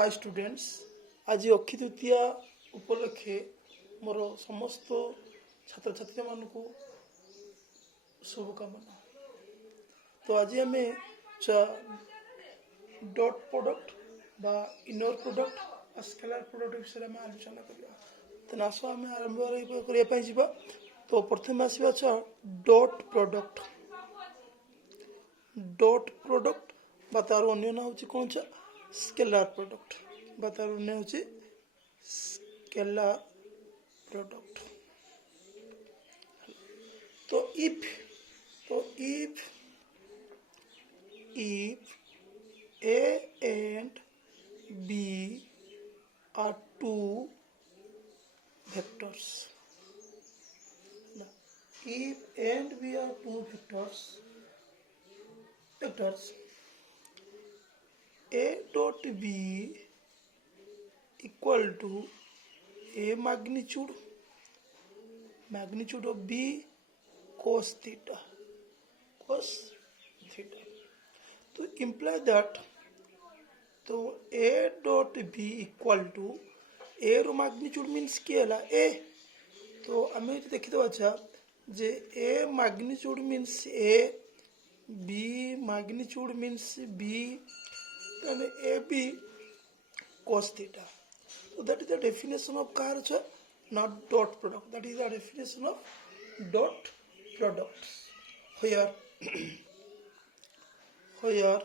Hi students. आज अक्षय तृतीया उपलक्षे मोर समस्त छात्र छात्री मान को शुभकामना। तो आज आम डॉट प्रोडक्ट बा इनर प्रोडक्ट स्केलर प्रोडक्ट विषय में आलोचना करवा। तो आस आम आरंभ करने। तो प्रथम आसवा डॉट प्रोडक्ट। डॉट प्रोडक्ट बा तार अन्य ना हूँ कौन सा स्केलर प्रोडक्ट बा तार अन्य हूँ स्केलर प्रोडक्ट। तो if A and B are two vectors. If A and B are two vectors, A dot B equal to A magnitude of B cos theta. To imply that, तो A dot B equal to A रो magnitude means क्या है A। तो हमें देखी तो अच्छा जे A magnitude means A, B magnitude means B, then AB cos theta. So that is the definition of car not dot product. That is the definition of dot products. Where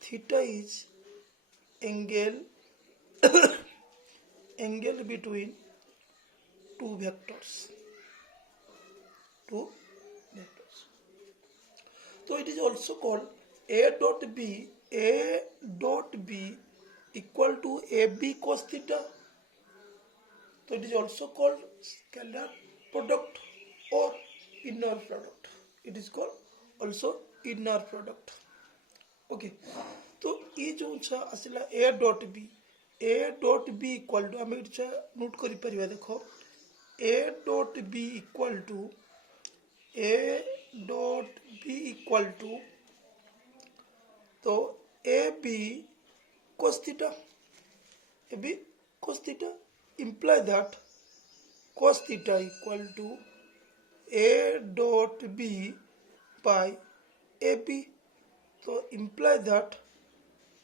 theta is angle between two vectors. So it is also called A dot B equal to AB cos theta. So it is also called scalar product or inner product. It is called also inner product. Okay. तो ये जो आसला A dot B equal to आम note कर देखो A dot B equal to तो AB cos theta imply that cos theta equal to A dot B by AB. So imply that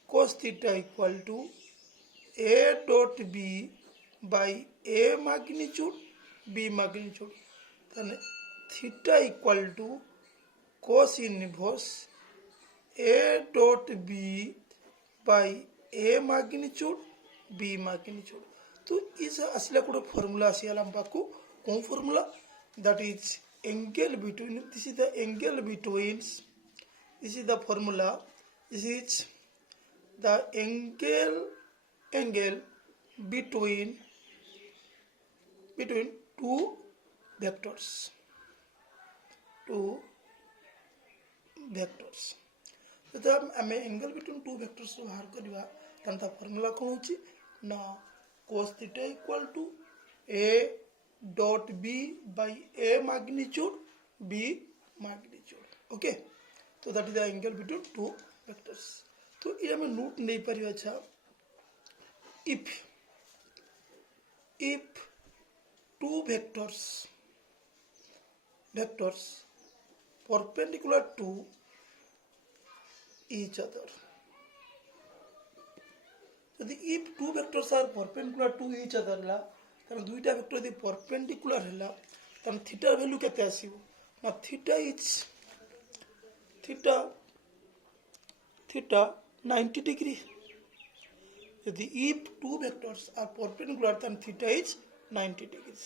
cos theta equal to A dot B by A magnitude B magnitude. Then theta equal to cos inverse A dot B by A magnitude B magnitude. तो इस असला code formula आसियाला हमको कौन formula that is angle between. This is the angle between. This is the formula. This is the angle between two vectors. तो जब हमें angle between two vectors बाहर करवा तंता फार्मूला कौन होची ना cos theta equal to A dot B by A magnitude B magnitude. Okay. So that is the angle between two vectors. तो ये हमें नोट नहीं परिवा अच्छा if two vectors perpendicular to each other. So if two vectors are perpendicular to each other ला तब दुईटा vector यदि perpendicular है तब थीटा वैल्यू केते आसीबो ना थीटा 90 डिग्री। यदि if two vectors are perpendicular then theta is 90 degrees.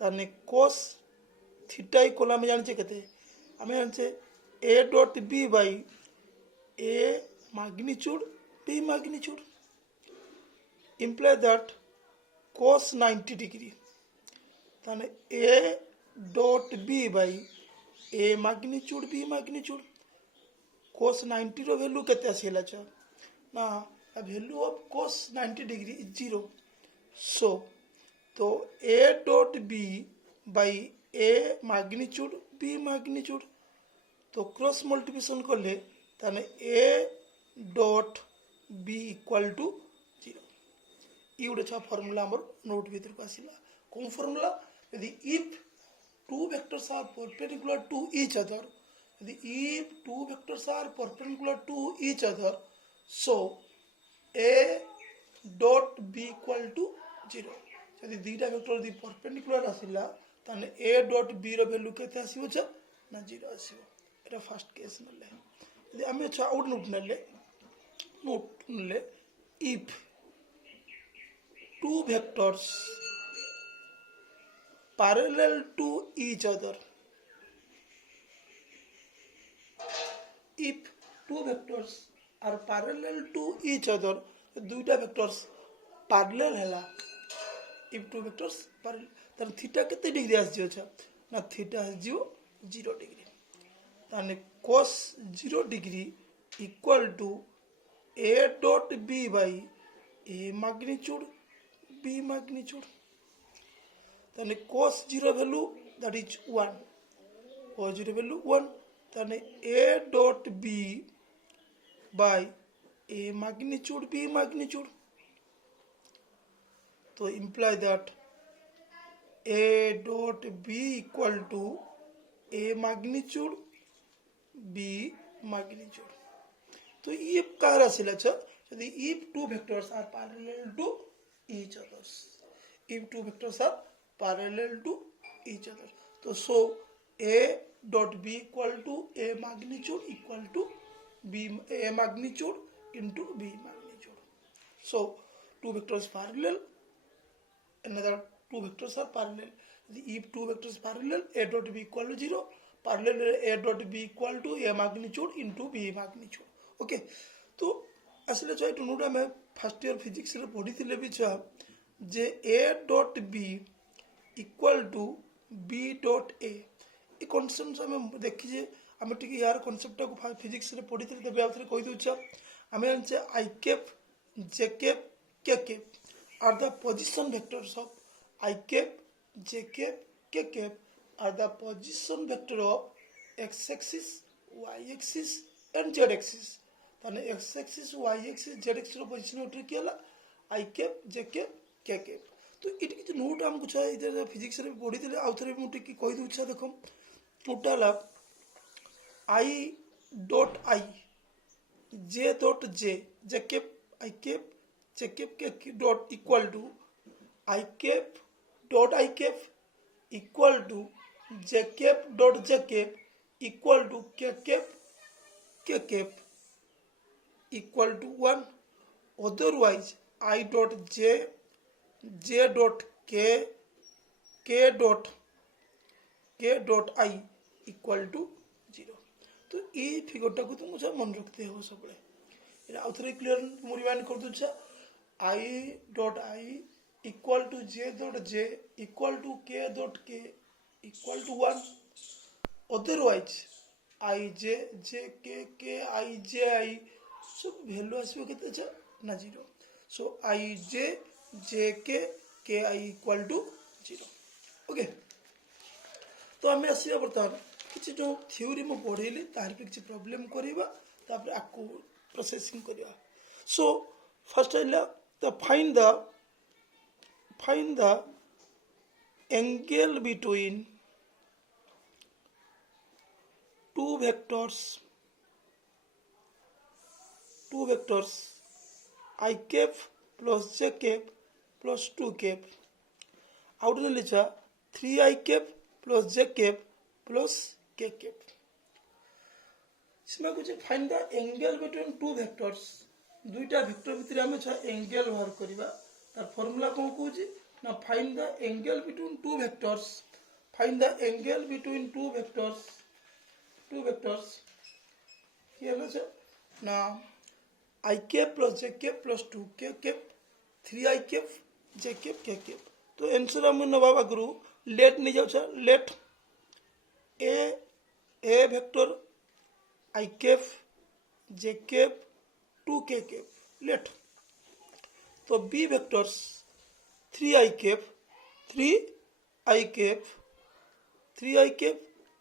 ताने cos theta equal हमें जाने केते हमें जाने A dot B by A magnitude B magnitude imply that cos 90 degree ताने A dot B by A magnitude B magnitude cos 90 row value केते आसीला छ ना value of cos 90 degree is 0. So तो A dot B by A magnitude B magnitude तो cross multiplication करले ताने A dot B equal to 0 ये गोटे छा फर्मूला आम नोट भीतर को आसला कौन फर्मूला यदि if two vectors are perpendicular to each other यदि if two vectors are perpendicular to each other so A dot B equal to 0 यदि दुईटा वेक्टर यदि परपेंडिकुलर आसला ताने ए डॉट बी रो वैल्यू केते आसीबो छ ना 0 आसीबो एटा फर्स्ट केस नले यदि आमे छ आउट नोट नले if two vectors parallel to each other if two vectors are parallel to each other दुईटा vectors parallel हैला if two vectors parallel तर थीटा केते डिग्री आस जियो छ ना थीटा आस जियो 0 डिग्री ताने cos 0 degree equal to a dot b by a magnitude b magnitude then cos 0 value that is 1 cos 0 value 1 then a dot b by a magnitude b magnitude so imply that a dot b equal to a magnitude b magnitude तो ये कह रहा है यदि if two vectors are parallel to each others if two vectors are parallel to each other so a dot b equal to a magnitude equal to b a magnitude into b magnitude so two vectors parallel another two vectors are parallel if two vectors parallel a dot b equal to 0 parallel a dot b equal to a magnitude into b magnitude okay तो असले छा एटू नोटा मैं first year physics रे पढ़ी थिले भी छा जे a dot b equal to b dot a ए कॉन्सेप्ट हम देखि जे हम टिके यार कॉन्सेप्ट को फिजिक्स रे पढ़ी थिले तबे आउथरे कहि दउ छा हमें जानछे i cap j cap k cap are the position vectors of i cap j cap k cap are the position vector of x axis y axis and z axis ताने x axis y axis z axis रो position vector की हला i cap j cap k cap तो it कि note हम कुछ इधर physics रे पढ़ी थिले आउथरे मु टिकी कहि दउ छ देखो total i dot i j dot j cap i cap j cap k dot equal to i cap dot i cap equal to j cap dot j cap equal to k cap equal to 1 otherwise I dot j dot k dot I equal to 0 तो ये figure टा को तुम मन रखते हो सब ये आउथरे क्लियर मु रिवाइंड कर दूछा I dot I equal to j dot j equal to k dot k equal to 1 otherwise I j k I j I सब वैल्यू आसबो केते छ ना 0 so I j k I equal to 0 okay तो हमें आसीबा बर्तमान किछि जो थ्योरी मु पढैली तार पे किछि प्रॉब्लम करबा तापर आकु प्रोसेसिंग करबा सो फर्स्ट इला the find the angle between two vectors I cap plus j cap plus 2 cap out ने लिखा 3i cap plus j cap plus k cap इसमें कुछ find the angle between two vectors दुईटा vector भितर हमें छ angle बाहर करबा तार फार्मूला कोन कहूची ना find the angle between two vectors find the angle between two vectors ये लो ना I cap plus j cap plus 2 k cap 3i cap j cap k cap तो आंसर हम नबाब करू लेट नहीं जाउ छ let a vector I cap j cap 2 k cap let तो b vectors 3i cap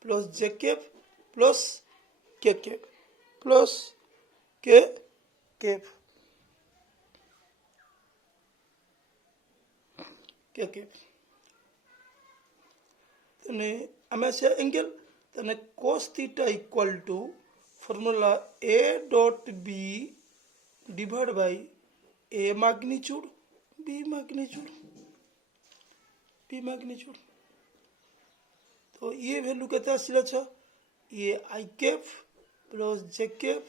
plus j cap plus k cap plus k cap के cap तने आमे से एंगल तने cos theta equal to formula a dot b divide by a magnitude b magnitude तो ये value केते आसिला छ ये i cap plus j cap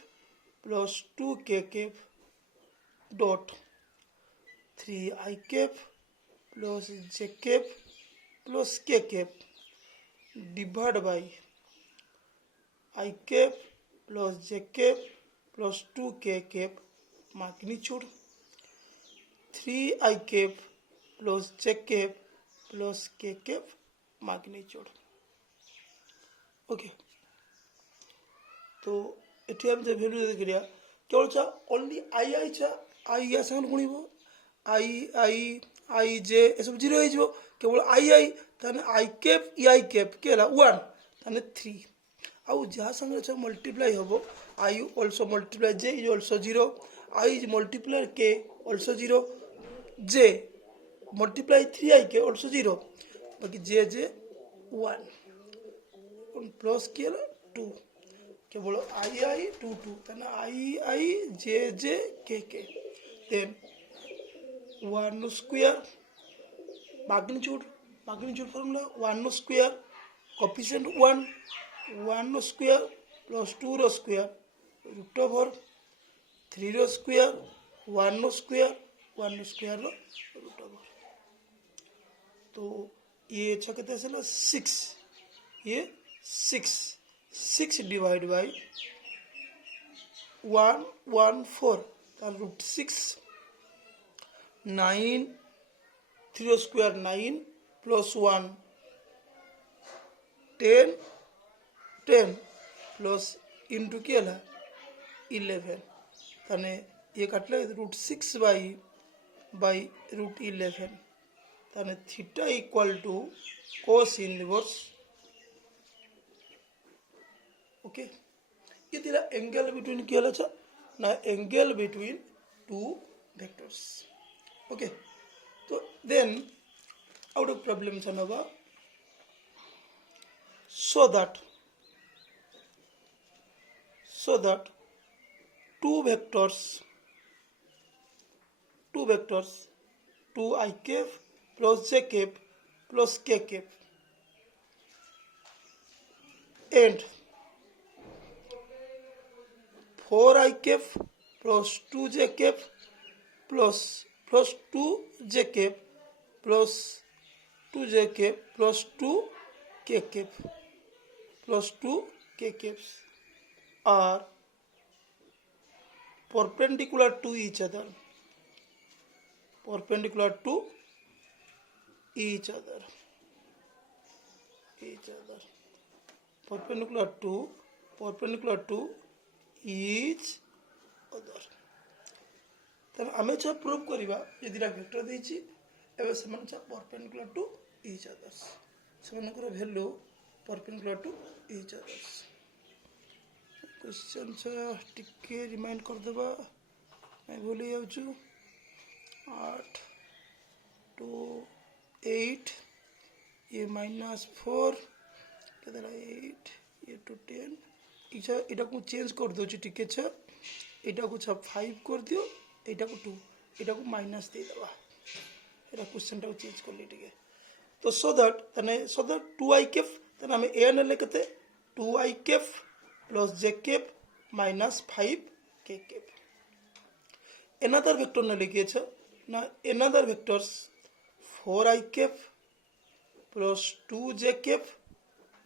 plus 2k cap dot 3i cap plus j cap plus k cap divide by i cap plus j cap plus 2k cap magnitude 3i cap plus j cap plus k cap magnitude okay तो एठी हम जे value देख लिया केवल चा only I चा आई या संग गुणिबो आई जे ए सब 0 हो जिवो केवल आई तने आई कैप केला 1 तने 3 आउ जहा संग छ मल्टीप्लाई होबो I also multiply J is also 0 I is multiply के आल्सो 0 जे मल्टीप्लाई 3i के आल्सो 0 बाकी जे 1 प्लस केला 2 केवल आई 2 तने i j k then 1 square magnitude formula 1 square coefficient 1 square plus 2 रो स्क्वायर रूट ओवर 3 रो स्क्वायर 1 स्क्वायर रो रूट ओवर तो ये अच्छा कहते हैं 6 ये 6 डिवाइड बाय 114 तार root 6 9 3 square 9 plus 1 10 plus into के 11 तने ये काटले रूट 6 बाय रूट 11 तने theta equal to cos inverse okay ये तेरा एंगल बिटवीन क्या लचा ना angle between two vectors okay तो देन आउट ऑफ प्रॉब्लम चनवा so that two vectors 2i cap plus j cap plus k cap and 4i cap plus 2j cap plus 2j cap plus 2j cap plus 2k cap plus 2k caps are perpendicular to each other perpendicular to each other तब आमे छ prove करिबा यदि vector देछि एबे समान छ perpendicular to each others समान value perpendicular to each others question छ टिके रिमाइंड कर देबा मैं भूली जाउ छु 8 2 8 ये -4 केदरा 8 ये टू 10 इछा एटा को चेंज कर दो छि टिके छ एटा को छ 5 कर दियो एटा को 2 एटा को माइनस दे दबा एटा क्वेश्चन टा चेंज कर ली टिके तो सो दैट 2i कैप तने हमें ए ने लेकते 2i cap plus j cap minus 5k cap another vector ने लिखिए छ ना another vectors 4i cap plus 2j cap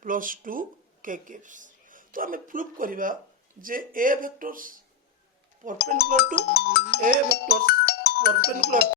plus 2k caps तो हमें प्रूव करिबा जे a vectors perpendicular to a vectors perpendicular